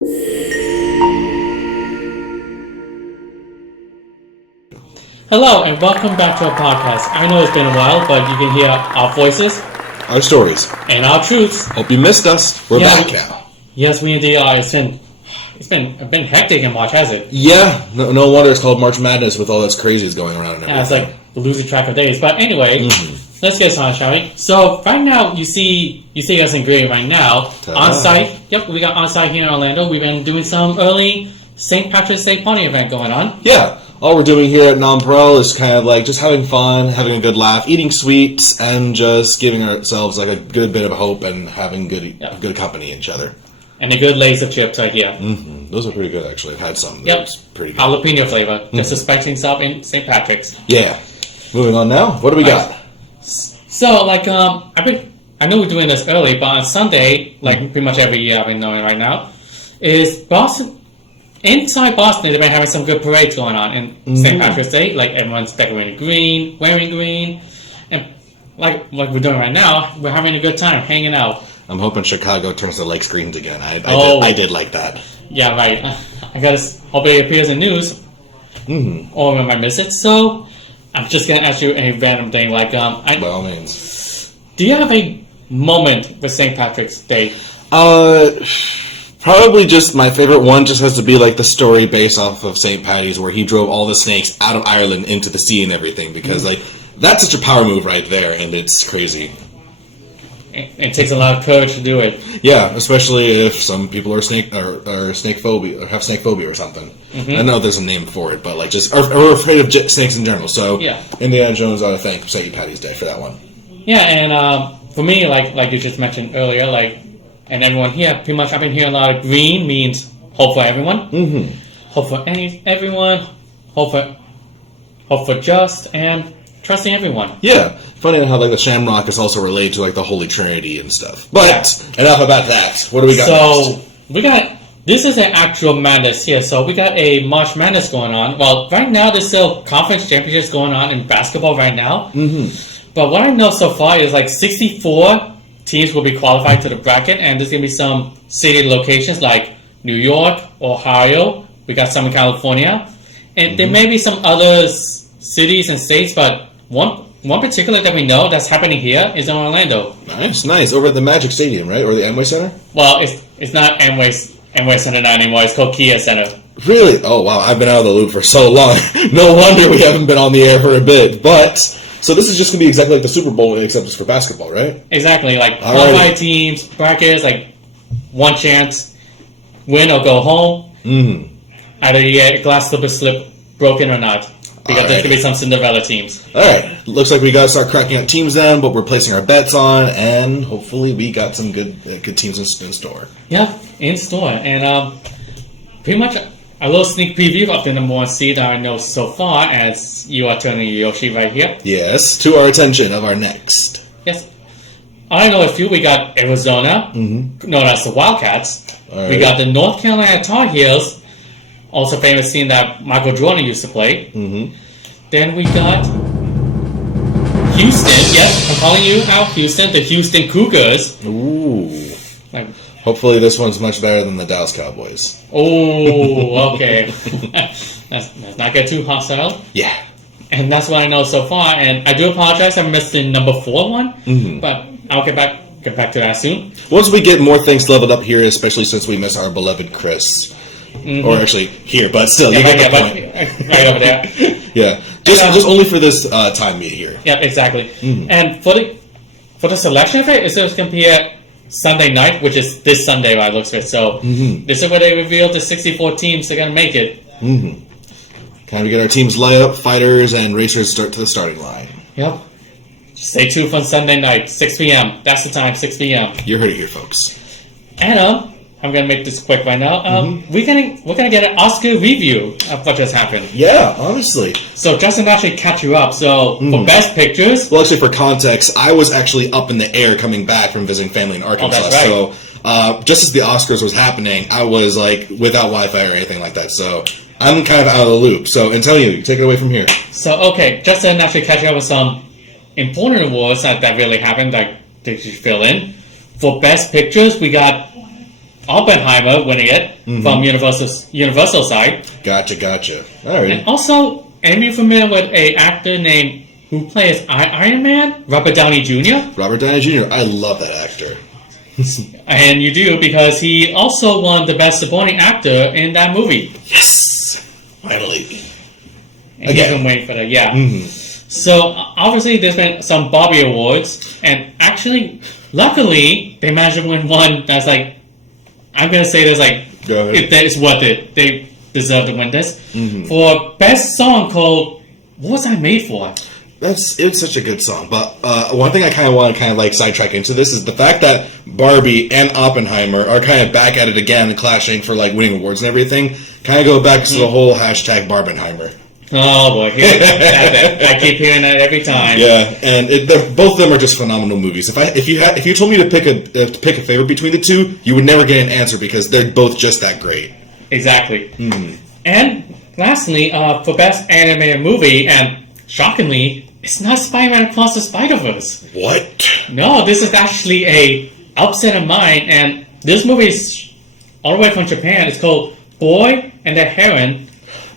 Hello and welcome back to our podcast. I know it's been a while, but you can hear our voices, our stories, and our truths. Hope you missed us. We're back now. Yes, we indeed are. It's been hectic in March, has it? Yeah, no wonder it's called March Madness with all that's crazy is going around and everything. Yeah, it's like we're losing track of days. But anyway, let's get started, shall we? So right now, you see us in green right now. On site. Yep, we got on site here in Orlando. We've been doing some early St. Patrick's Day party event going on. Yeah. All we're doing here at nonPareil is kind of like just having fun, having a good laugh, eating sweets, and just giving ourselves like a good bit of hope and having good company each other. And a good lace of chips right here. Those are pretty good, actually. I've had some. Yep. Pretty good. Jalapeno flavor. Just to spice things up in St. Patrick's. Yeah. Moving on now. What do we got? So, like, I know we're doing this early, but on Sunday, like pretty much every year I've been knowing right now, is Boston. Inside Boston, they've been having some good parades going on in St. Patrick's Day. Like, everyone's decorating green, wearing green. And like we're doing right now, we're having a good time, hanging out. I'm hoping Chicago turns the lakes green again. I did like that. Yeah, right. I hope it appears in news. Or when I miss it. So, I'm just going to ask you a random thing. Like, by all means. Do you have a moment with St. Patrick's Day? Probably just my favorite one just has to be like the story based off of St. Paddy's where he drove all the snakes out of Ireland into the sea and everything because like that's such a power move right there and it's crazy. It takes a lot of courage to do it. Yeah, especially if some people are snake phobia or have snake phobia or something. I know there's a name for it, but like just are afraid of snakes in general. So yeah. Indiana Jones ought to thank St. Paddy's Day for that one. Yeah, and for me, like you just mentioned earlier, like. And everyone here, pretty much, I've been hearing a lot of green means hope for everyone. Hope for everyone. Hope for just and trusting everyone. Yeah, funny how like the Shamrock is also related to like the Holy Trinity and stuff. But enough about that. What do we got? So this is an actual madness here. So we got a March Madness going on. Well, right now there's still conference championships going on in basketball right now. But what I know so far is like 64. Teams will be qualified to the bracket, and there's going to be some city locations like New York, Ohio. We got some in California. And there may be some other cities and states, but one particular that we know that's happening here is in Orlando. Nice. Over at the Magic Stadium, right? Or the Amway Center? Well, it's not Amway Center now anymore. It's called Kia Center. Really? Oh, wow. I've been out of the loop for so long. No wonder we haven't been on the air for a bit. But... So this is just going to be exactly like the Super Bowl, except it's for basketball, right? Exactly. Like, qualified teams, brackets, like, one chance, win or go home. Either you get a glass slip broken or not. Because there's going to be some Cinderella teams. All right. Looks like we got to start cracking out teams then, but we're placing our bets on, and hopefully we got some good teams in store. Yeah, in store. And pretty much... A little sneak preview of the number one seed that I know so far, as you are turning Yoshi right here. Yes, to our attention of our next. Yes. I know a few. We got Arizona, known as the Wildcats. Right. We got the North Carolina Tar Heels, also famous team that Michael Jordan used to play. Then we got Houston. Yes, I'm calling you out, Houston. The Houston Cougars. Ooh. Hopefully this one's much better than the Dallas Cowboys. Oh, okay. let's not get too hostile. Yeah. And that's what I know so far. And I do apologize, I missed the number 4 one. But I'll get back to that soon. Once we get more things leveled up here, especially since we miss our beloved Chris. Or actually here, but still, you get the point. Right over there. Yeah. Just only for this time being here. Yeah, exactly. And for the selection of it, it's just going to be a Sunday night, which is this Sunday by the looks of it. So this is where they revealed the 64 teams that are going to make it. Time to get our teams lined up, fighters and racers start to the starting line. Yep. Stay tuned for Sunday night, 6 p.m. That's the time, 6 p.m. You heard it here, folks. And I'm gonna make this quick right now. We're gonna get an Oscar review of what just happened. Yeah, honestly. So Justin actually catch you up. So for Best Pictures, well, actually for context, I was actually up in the air coming back from visiting family in Arkansas. Oh, that's right. So just as the Oscars was happening, I was like without Wi-Fi or anything like that. So I'm kind of out of the loop. So Antonio, you take it away from here. So okay, Justin actually catching up with some important awards that really happened. Like did you fill in for Best Pictures? We got Oppenheimer winning it from Universal side. Gotcha. All right. And also, are you familiar with a actor named who plays Iron Man? Robert Downey Jr.? Robert Downey Jr. I love that actor. And you do because he also won the Best Supporting Actor in that movie. Yes! Finally. And he's been waiting for that, yeah. So, obviously, there's been some Bobby Awards, and actually, luckily, they managed to win one that's like, I'm going to say that's like, if that is worth it. They deserve to win this. For Best Song called, what was I made for? It's such a good song, but one thing I kind of want to like sidetrack into this is the fact that Barbie and Oppenheimer are kind of back at it again, clashing for like winning awards and everything. Kind of go back to the whole hashtag Barbenheimer. Oh boy, I keep hearing that every time. Yeah, and both of them are just phenomenal movies. If you told me to pick a favorite between the two, you would never get an answer because they're both just that great. Exactly. And lastly, for Best Animated Movie, and shockingly, it's not Spider-Man Across the Spider-Verse. What? No, this is actually a upset of mine, and this movie is all the way from Japan. It's called Boy and the Heron.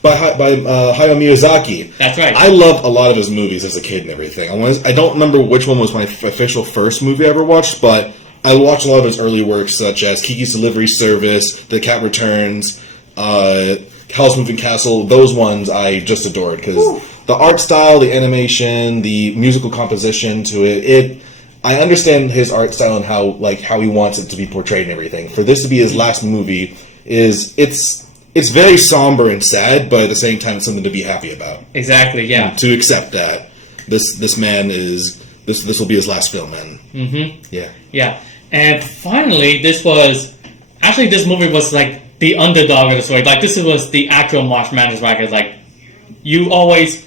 By Hayao Miyazaki. That's right. I loved a lot of his movies as a kid and everything. I don't remember which one was my official first movie I ever watched, but I watched a lot of his early works, such as Kiki's Delivery Service, The Cat Returns, Howl's Moving Castle. Those ones I just adored because the art style, the animation, the musical composition to it. I understand his art style and how he wants it to be portrayed and everything. For this to be his last movie, it's very somber and sad, but at the same time, it's something to be happy about. Exactly, yeah. And to accept that this man is this will be his last film, man. Yeah. And finally, this movie was like the underdog of the story. Like this was the actual March Madness bracket. Like you always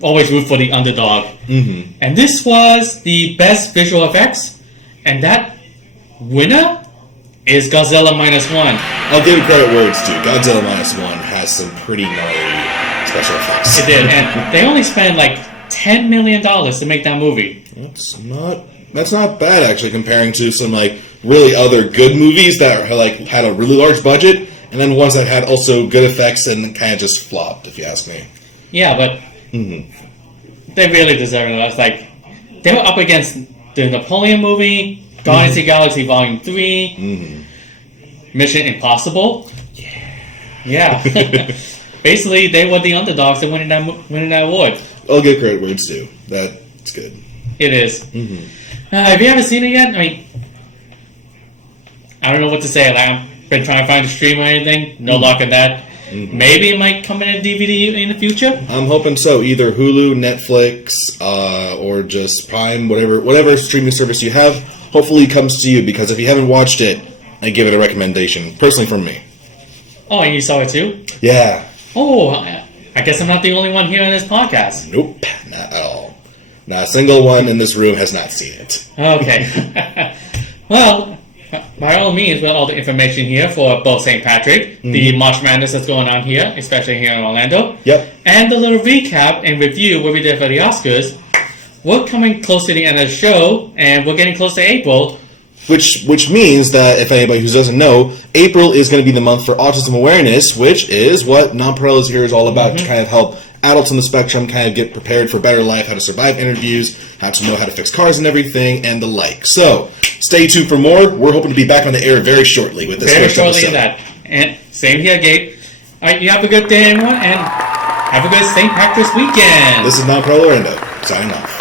root for the underdog. And this was the best visual effects, and that winner is Godzilla -1. I'll give credit where it's due. Godzilla -1 has some pretty gnarly special effects. It did, and they only spent like $10 million to make that movie. That's not bad actually, comparing to some like really other good movies that had a really large budget, and then ones that had also good effects and kind of just flopped, if you ask me. Yeah, but they really deserve it. It's like they were up against the Napoleon movie, Guardians of the Galaxy Volume 3, Mission Impossible. Yeah. Basically, they were the underdogs that winning that award. I'll give credit where it's due. That's good. It is. Have you ever seen it yet? I mean, I don't know what to say. Like, I've been trying to find a stream or anything. No luck at that. Maybe it might come in a DVD in the future. I'm hoping so. Either Hulu, Netflix, or just Prime, whatever streaming service you have. Hopefully it comes to you, because if you haven't watched it, I give it a recommendation, personally from me. Oh, and you saw it too? Yeah. Oh, I guess I'm not the only one here on this podcast. Nope, not at all. Not a single one in this room has not seen it. Okay. Well, by all means, with all the information here for both St. Patrick, the March Madness that's going on here, especially here in Orlando, and the little recap and review what we did for the Oscars, we're coming close to the end of the show, and we're getting close to April. Which means that, if anybody who doesn't know, April is going to be the month for autism awareness, which is what nonPareil is here is all about, to kind of help adults on the spectrum kind of get prepared for better life, how to survive interviews, how to know how to fix cars and everything, and the like. So, stay tuned for more. We're hoping to be back on the air very shortly with this very first shortly episode. That. And same here, Gabe. All right, you have a good day, everyone, and have a good St. Patrick's weekend. This is nonPareil Orlando, signing off.